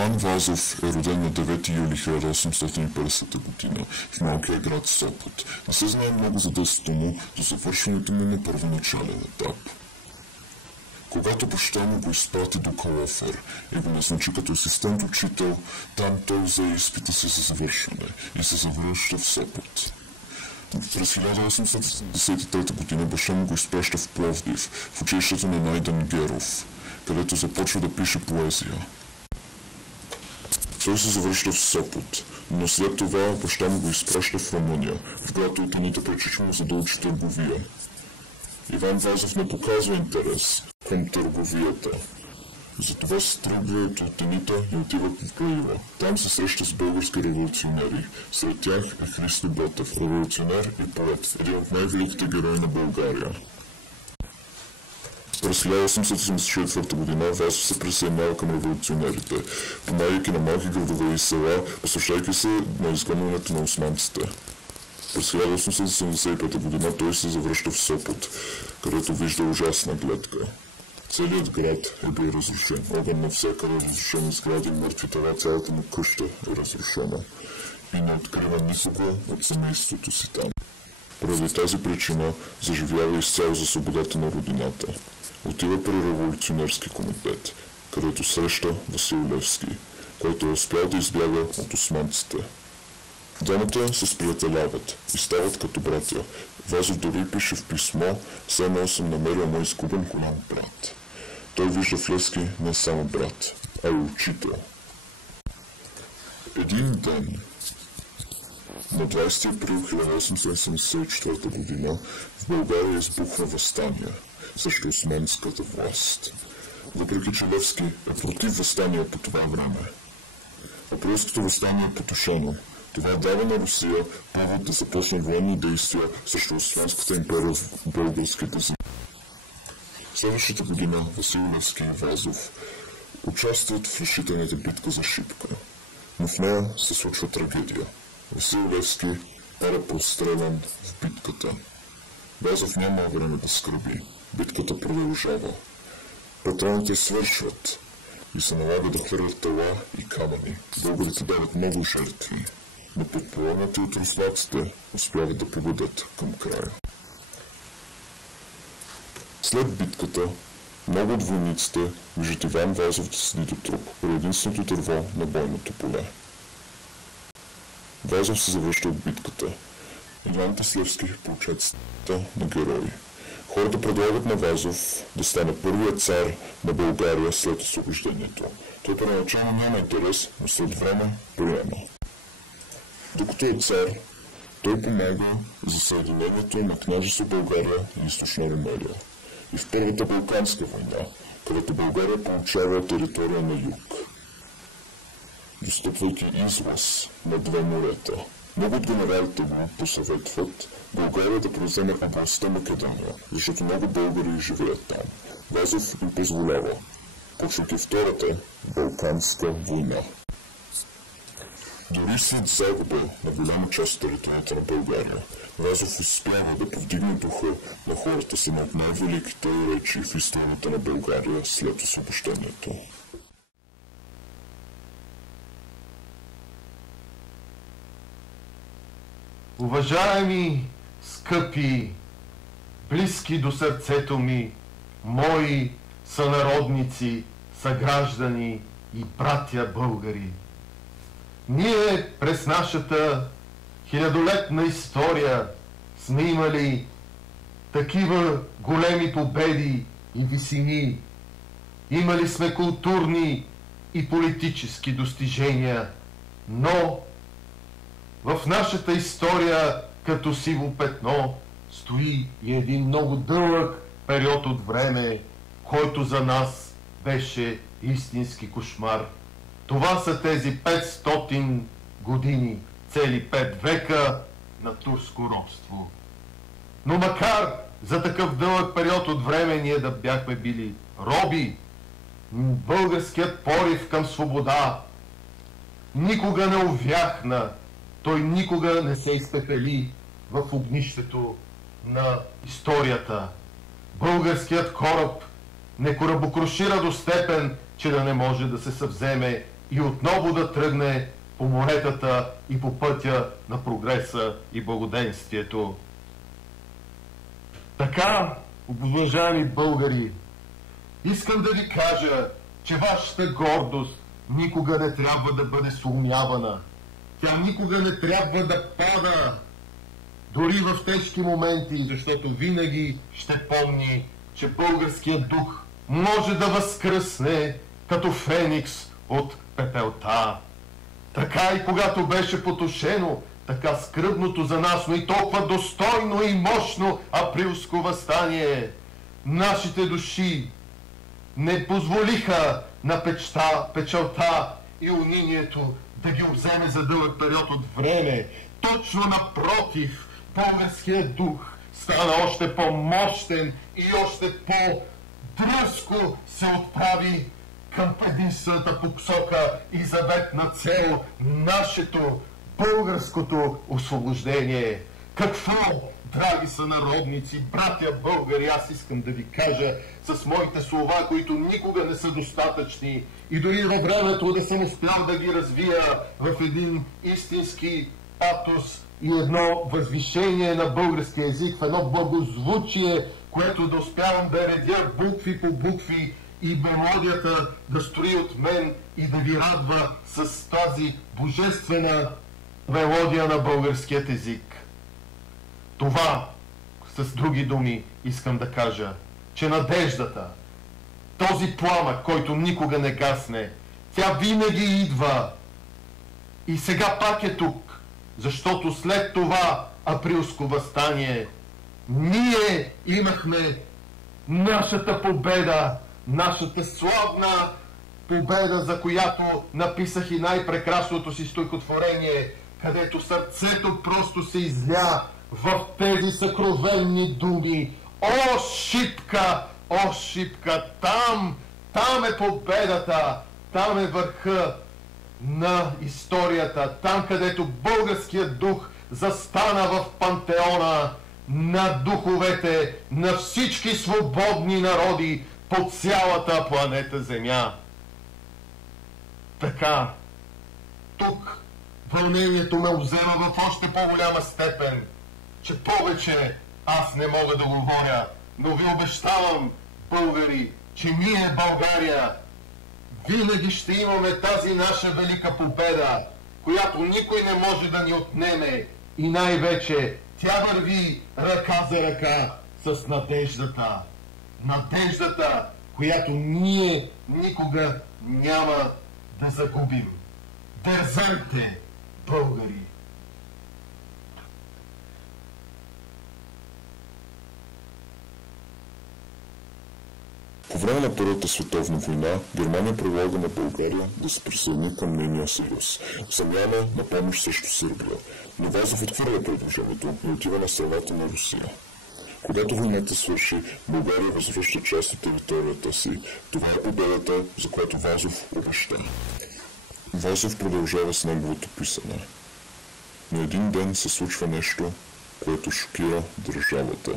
Иван Вазов е роден на 9 юли 1850 година в малкия град Сопот. Не се знае много за детството му до завършването му на първоначален етап. Когато баща му го изпрати до Калофер и го назначи като асистент учител, там той взе изпита си за завършване и се завръща в Сопот. През 1873 година баща му го изпраща в Пловдив, в училището на Найден Геров, където започва да пише поезия. Той се завръща в Сопот, но след това баща му го изпраща в Румъния, в която отените пречичи му за да учи търговия. Иван Вазов не показва интерес към търговията. Затова се тръгва от отените и отива в Краила. Там се среща с български революционери. Сред тях е Христо Ботев, революционер и поет, един от най-великите герои на България. През 1884 година Вазов се присъединява към революционерите, помагайки на малки градове и села, посвещайки се на изгонването на османците. През 1875 година той се завръща в Сопот, където вижда ужасна гледка. Целият град е бил разрушен. Огън навсякъде, разрушени сгради, мъртви тела, цялата му къща е разрушена. И не открива никога от семейството си там. Поради тази причина заживява изцяло за свободата на родината. Отива при революционерски комитет, където среща Васил Левски, който е успял да избяга от османците. Двамата се сприятеляват и стават като братя. Вазов дори пише в писмо: "Все едно съм намерил мой изгубен голям брат." Той вижда в Левски не само брат, а и учител. Един ден, на 20 април 1874 година, в България избухва въстание срещу османската власт. Въпреки че Левски е против въстания по това време. Априлското въстание е потушено. Това дава на Русия повод да започне военни действия срещу Османската империя в българските земи. Следващата година Васил Левски и Вазов участват в решителната битка за Шипка, но в нея се случва трагедия. Васил Левски пада прострелян в битката. Вазов няма време да скърби. Битката продължава. Патроните свършват и се налага да хвърлят тела и камъни. Българите дават много жертви, но подпомогнати от руснаците успяват да победят към края. След битката много от войниците виждат Иван Вазов да седи до труп при единственото дърво на бойното поле. Вазов се завръща от битката. Иван Левски получават статута на герои. Хората предлагат на Вазов да стане първият цар на България след освобождението. Той първоначално няма интерес, но след време приема. Докато е цар, той помага за съединението на княжество България и Източна Румелия. И в Първата Балканска война, където България получава територия на юг, достъпвайки излаз на две морета. Много от генералите му посъветват България да превземе областта Македония, защото много българи живеят там. Вазов им позволява, почвайки Втората Балканска война. Дори след загуба на голяма част от територията на България, Вазов успява да повдигне духа на хората си над най-великите речи в историята на България след освобождението. Уважаеми, скъпи, близки до сърцето ми, мои сънародници, съграждани и братя българи! Ние през нашата хилядолетна история сме имали такива големи победи и висини. Имали сме културни и политически достижения, но в нашата история като сиво петно стои и един много дълъг период от време, който за нас беше истински кошмар. Това са тези 500 години, цели 5 века на турско робство. Но макар за такъв дълъг период от време ние да бяхме били роби, българският порив към свобода никога не увяхна. Той никога не се изпепели в огнището на историята. Българският кораб не корабокрушира до степен, че да не може да се съвземе и отново да тръгне по моретата и по пътя на прогреса и благоденствието. Така, уважаеми българи, искам да ви кажа, че вашата гордост никога не трябва да бъде сломявана. Тя никога не трябва да пада, дори в тежки моменти, защото винаги ще помни, че българският дух може да възкръсне като феникс от пепелта. Така и когато беше потушено така скръбното за нас, но и толкова достойно и мощно априлско въстание, нашите души не позволиха на печалта и унинието да ги обземе за дълъг период от време. Точно напротив, българският дух стана още по-мощен и още по-дръзко се отправи към единствената посока и заветна цел – нашето българското освобождение. Какво, драги сънародници, братя българи, аз искам да ви кажа с моите слова, които никога не са достатъчни и дори във времето да съм успял да ги развия в един истински патос и едно възвишение на българския език, в едно благозвучие, което да успявам да редя букви по букви и мелодията да строи от мен и да ви радва с тази божествена мелодия на българският език. Това, с други думи, искам да кажа, че надеждата, този пламък, който никога не гасне, тя винаги идва и сега пак е тук, защото след това априлско въстание ние имахме нашата победа, нашата славна победа, за която написах и най-прекрасното си стихотворение, където сърцето просто се изля в тези съкровенни думи. О, Шипка! О, Шипка! Там е победата! Там е върха на историята! Там, където българският дух застана в пантеона на духовете на всички свободни народи по цялата планета Земя. Така, тук вълнението ме взема в още по-голяма степен, че повече аз не мога да говоря, но ви обещавам, българи, че ние, България, винаги ще имаме тази наша велика победа, която никой не може да ни отнеме и най-вече тя върви ръка за ръка с надеждата. Надеждата, която ние никога няма да загубим. Дързайте, българи! По време на Първата световна война Германия предлага на България да се присъедини към нейния съюз. В замяна на помощ срещу Сърбия. Но Вазов отхвърля предложението и отива на страната на Русия. Когато войната свърши, България възвръща част от територията си. Това е победата, за която Вазов обеща. Вазов продължава с неговото писане. Но един ден се случва нещо, което шокира държавата.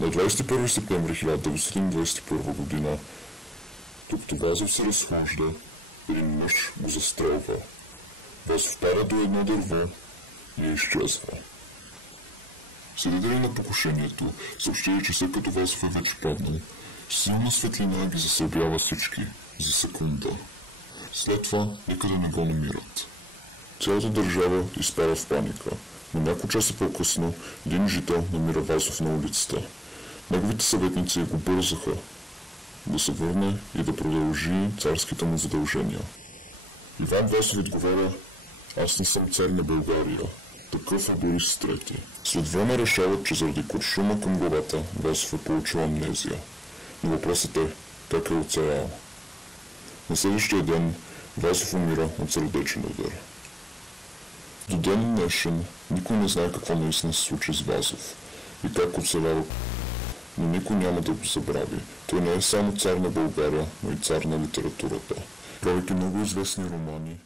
На 21 септември 1921 година, докато Вазов се разхожда, един мъж го застрелва. Вазов пада до едно дърво и изчезва. Свидетели на покушението съобщили, че след като Вазов е вече паднал, силна светлина ги засълбява всички за секунда. След това никъде не го намират. Цялата държава изпада в паника, но няколко часа по-късно един жител намира Вазов на улицата. Неговите съветници го бързаха да се върне и да продължи царските му задължения. Иван Вазов отговаря: аз не съм цар на България. Такъв е Борис III. След време решават, че заради куршума към главата Вазов е получил амнезия. Но въпросът е как е оцелял. На следващия ден Вазов умира от сърдечен удар. До ден днешен никой не знае какво наистина се случи с Вазов и как оцелява, но никой няма да го забрави. Той не е само цар на България, но и цар на литературата. Правейки много известни романи,